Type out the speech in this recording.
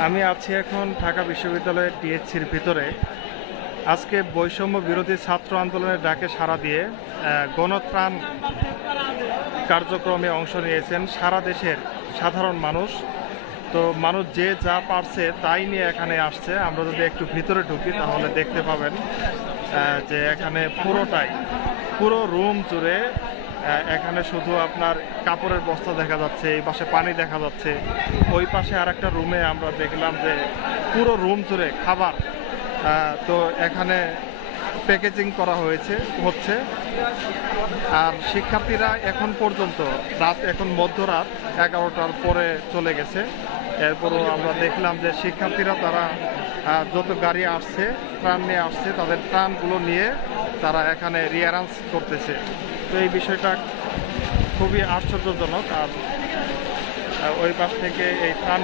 আমি আছি এখন ঢাকা বিশ্ববিদ্যালয়ের টিএসসির ভিতরে। আজকে বৈষম্য বিরোধী ছাত্র আন্দোলনের ডাকে সাড়া দিয়ে গণত্রাণ কার্যক্রমে অংশ নিয়েছেন সারা দেশের সাধারণ মানুষ। তো মানুষ যে যা পারছে তাই নিয়ে এখানে আসছে। আমরা যদি একটু ভিতরে ঢুকি তাহলে দেখতে পাবেন যে এখানে পুরো রুম জুড়ে এখানে শুধু আপনার কাপড়ের বস্তা দেখা যাচ্ছে, এই পাশে পানি দেখা যাচ্ছে, ওই পাশে আর একটা রুমে আমরা দেখলাম যে পুরো রুম জুড়ে খাবার। তো এখানে প্যাকেজিং করা হচ্ছে। আর শিক্ষার্থীরা এখন পর্যন্ত এখন মধ্যরাত 11টার পরে চলে গেছে। এরপরও আমরা দেখলাম যে শিক্ষার্থীরা তারা যত গাড়ি আসছে, ত্রাণ নিয়ে আসছে, তাদের ত্রাণগুলো নিয়ে তারা এখানে রিঅ্যারেঞ্জ করতেছে। তো এই বিষয়টা খুবই আশ্চর্যজনক। আর ওই পাশ থেকে এই ত্রাণ